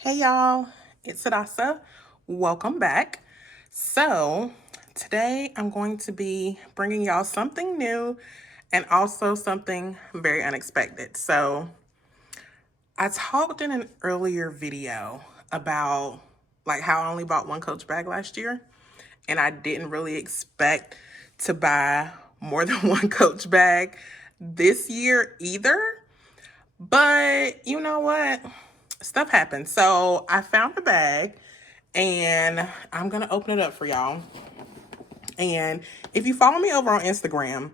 Hey y'all, it's Hadassah. Welcome back. So today I'm going to be bringing y'all something new and also something very unexpected. So I talked in an earlier video about like how I only bought one Coach bag last year, and I didn't really expect to buy more than one Coach bag this year either. But you know what? Stuff happens. So I found a bag and I'm going to open it up for y'all. And if you follow me over on Instagram,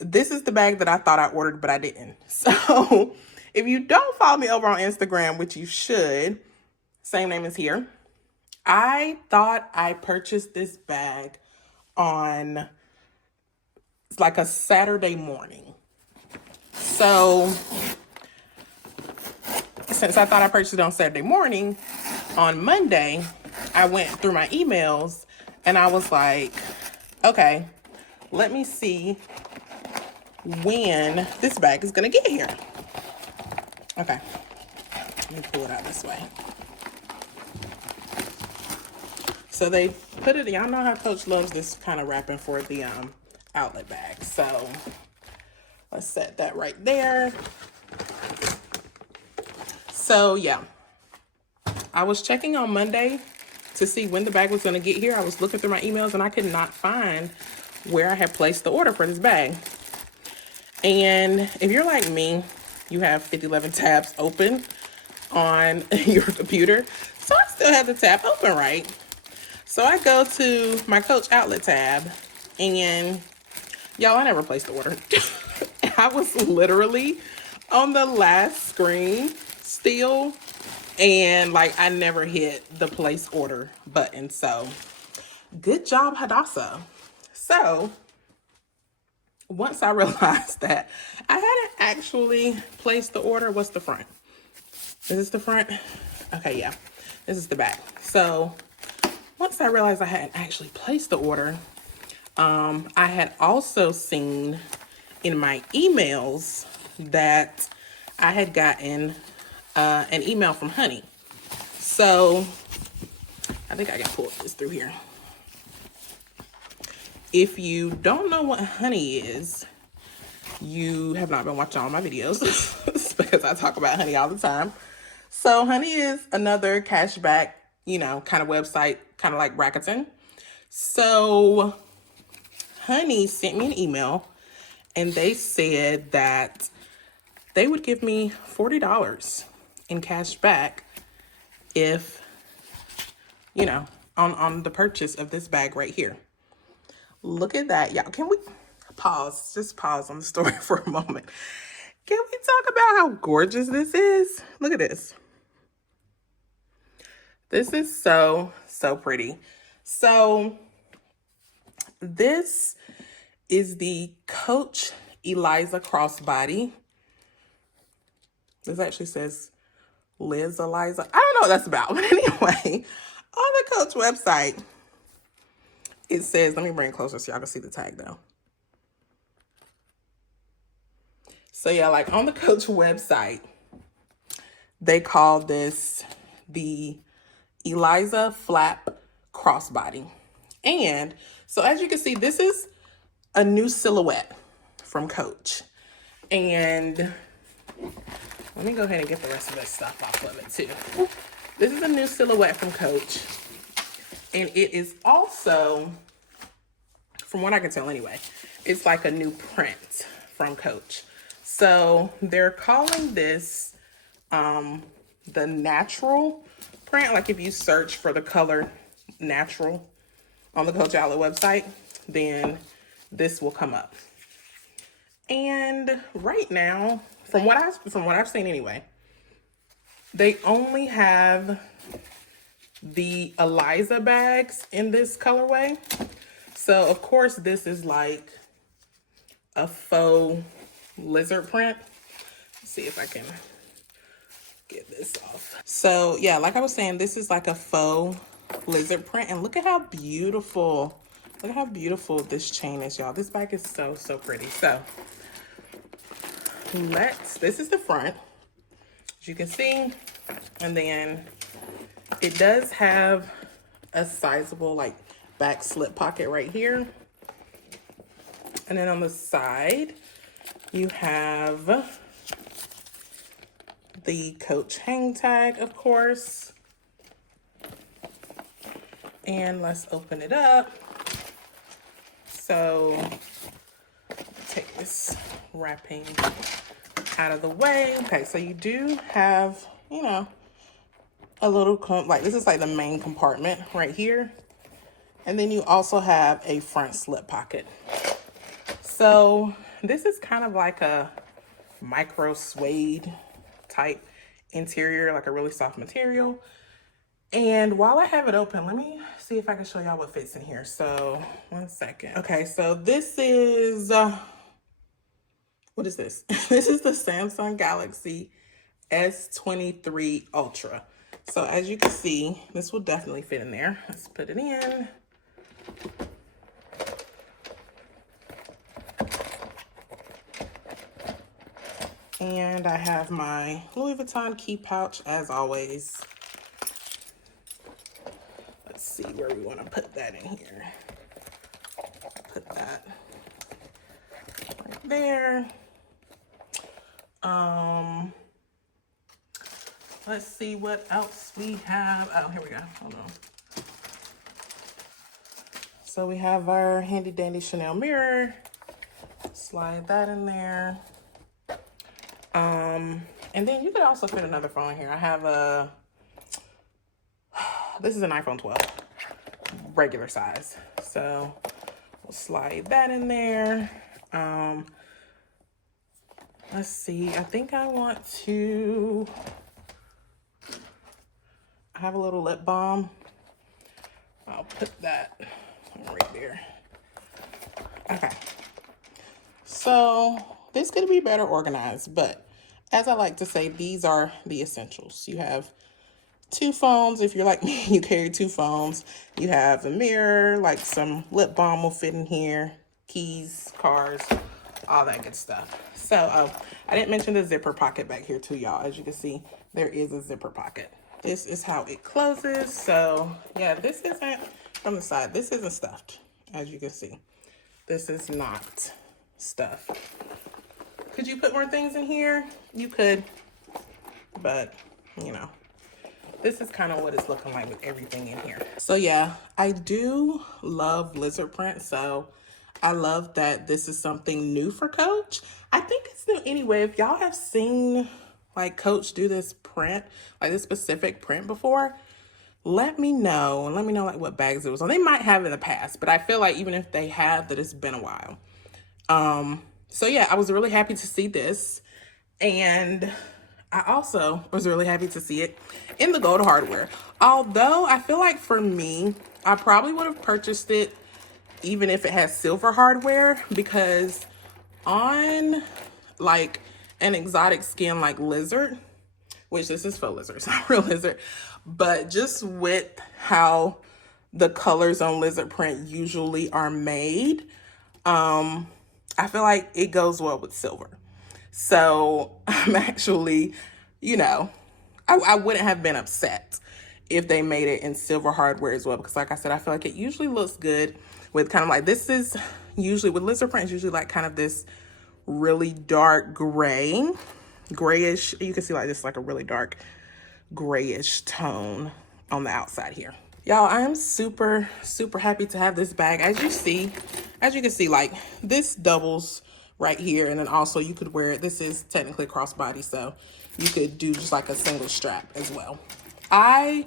this is the bag that I thought I ordered, but I didn't. So if you don't follow me over on Instagram, which you should, same name is here. I thought I purchased this bag on like a Saturday morning. So since I thought I purchased it on Saturday morning, on Monday, I went through my emails and I was like, okay, let me see when this bag is going to get here. Okay, let me pull it out this way. So they put it, y'all know how Coach loves this kind of wrapping for the outlet bag. So let's set that right there. So yeah, I was checking on Monday to see when the bag was going to get here. I was looking through my emails and I could not find where I had placed the order for this bag. And if you're like me, you have 5011 tabs open on your computer. So I still have the tab open, right? So I go to my Coach outlet tab and y'all, I never placed the order. I was literally on the last screen still. And like, I never hit the place order button. So good job, Hadassah. So once I realized that I hadn't actually placed the order, what's the front? Is this the front? Okay, yeah, this is the back. So once I realized I hadn't actually placed the order, I had also seen in my emails that I had gotten an email from Honey. So I think I can pull this through here. If you don't know what Honey is, you have not been watching all my videos because I talk about Honey all the time. So Honey is another cashback, kind of website, kind of like Rakuten. So Honey sent me an email and they said that they would give me $40 in cash back if, on the purchase of this bag right here. Look at that, y'all. Can we just pause on the story for a moment? Can we talk about how gorgeous this is? Look at this. This is so, so pretty. So this is the Coach Eliza Crossbody. This actually says Liz Eliza. I don't know what that's about. But anyway, on the Coach website, it says, let me bring it closer so y'all can see the tag though. So yeah, like on the Coach website, they call this the Eliza Flap Crossbody. And so as you can see, this is a new silhouette from Coach. And let me go ahead and get the rest of this stuff off of it too. This is a new silhouette from Coach. And it is also, from what I can tell anyway, it's like a new print from Coach. So they're calling this the natural print. Like if you search for the color natural on the Coach outlet website, then this will come up. And right now, from what I've seen anyway, they only have the Eliza bags in this colorway. So of course this is like a faux lizard print. Let's see if I can get this off. So yeah, like I was saying, this is like a faux lizard print, and look at how beautiful this chain is, y'all. This bag is so, so pretty. So this is the front, as you can see, and then It does have a sizable like back slip pocket right here. And then on the side, you have the Coach hang tag, of course. And let's open it up. So take this wrapping out of the way. Okay, so you do have, you know, a little, like this is like the main compartment right here. And then you also have a front slip pocket. So this is kind of like a micro suede type interior, like a really soft material. And while I have it open, let me see if I can show y'all what fits in here. So 1 second. Okay, so this is, what is this? This is the Samsung Galaxy S23 Ultra. So as you can see, this will definitely fit in there. Let's put it in. And I have my Louis Vuitton key pouch as always. Let's see where we want to put that in here. Put that right there. Let's see what else we have. Oh, here we go. Hold on. So we have our handy dandy Chanel mirror. Slide that in there. And then you could also fit another phone here. I have a, this is an iPhone 12, regular size. So we'll slide that in there. Let's see, I think I want to, I have a little lip balm. I'll put that right there. Okay. So this could be better organized, but as I like to say, these are the essentials. You have 2 phones. If you're like me, you carry 2 phones. You have a mirror, like some lip balm will fit in here, keys, cards, all that good stuff. So I didn't mention the zipper pocket back here too, y'all. As you can see, there is a zipper pocket. This is how it closes. So yeah, this isn't from the side. This isn't stuffed, as you can see. This is not stuffed. Could you put more things in here? You could, but you know, this is kind of what it's looking like with everything in here. So yeah, I do love lizard print. So I love that this is something new for Coach. I think it's new anyway. If y'all have seen like Coach do this print, like this specific print before, let me know. And let me know like what bags it was on. They might have in the past, but I feel like even if they have, that it's been a while. So yeah, I was really happy to see this. And I also was really happy to see it in the gold hardware. Although I feel like for me, I probably would have purchased it even if it has silver hardware, because on like an exotic skin like lizard, which this is faux lizard, it's not real lizard, but just with how the colors on lizard print usually are made, I feel like it goes well with silver. So I'm actually, you know, I wouldn't have been upset if they made it in silver hardware as well, because like I said, I feel like it usually looks good with kind of like, this is usually with lizard print, it's usually like kind of this really dark gray, grayish. You can see like this, like a really dark grayish tone on the outside here. Y'all, I am super, super happy to have this bag. As you can see, like this doubles right here. And then also you could wear it. This is technically crossbody, so you could do just like a single strap as well. I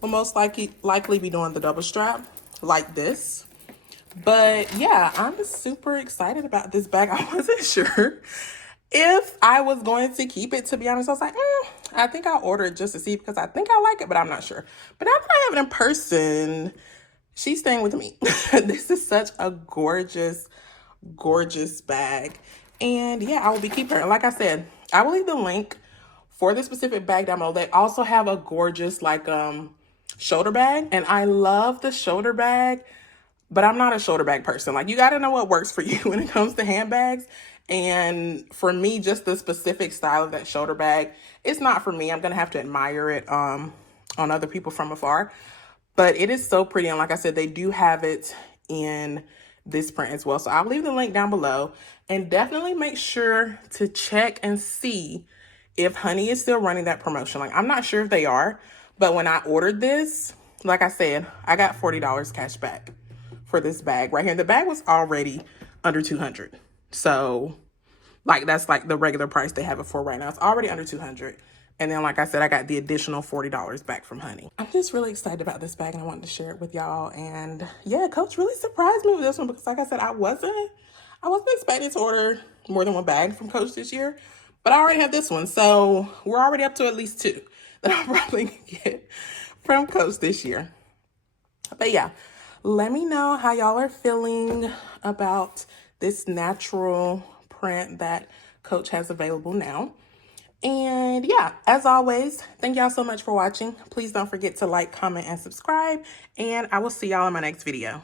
will most likely be doing the double strap like this. But yeah, I'm super excited about this bag. I wasn't sure if I was going to keep it, to be honest. I was like, I think I'll order it just to see, because I think I like it, but I'm not sure. But now that I have it in person, she's staying with me. This is such a gorgeous, gorgeous bag. And yeah, I will be keeping her. And like I said, I will leave the link for this specific bag down below. They also have a gorgeous like shoulder bag. And I love the shoulder bag, but I'm not a shoulder bag person. Like, you got to know what works for you when it comes to handbags. And for me, just the specific style of that shoulder bag, it's not for me. I'm going to have to admire it on other people from afar. But it is so pretty. And like I said, they do have it in this print as well. So I'll leave the link down below, and definitely make sure to check and see if Honey is still running that promotion. Like, I'm not sure if they are, but when I ordered this, like I said, I got $40 cash back for this bag right here. And the bag was already under $200. So like, that's like the regular price they have it for right now. It's already under $200. And then, like I said, I got the additional $40 back from Honey. I'm just really excited about this bag, and I wanted to share it with y'all. And yeah, Coach really surprised me with this one, because like I said, I wasn't expecting to order more than one bag from Coach this year, but I already have this one. So we're already up to at least 2 that I'll probably get from Coach this year. But yeah, let me know how y'all are feeling about this natural print that Coach has available now. And yeah, as always, thank y'all so much for watching. Please don't forget to like, comment, and subscribe, and I will see y'all in my next video.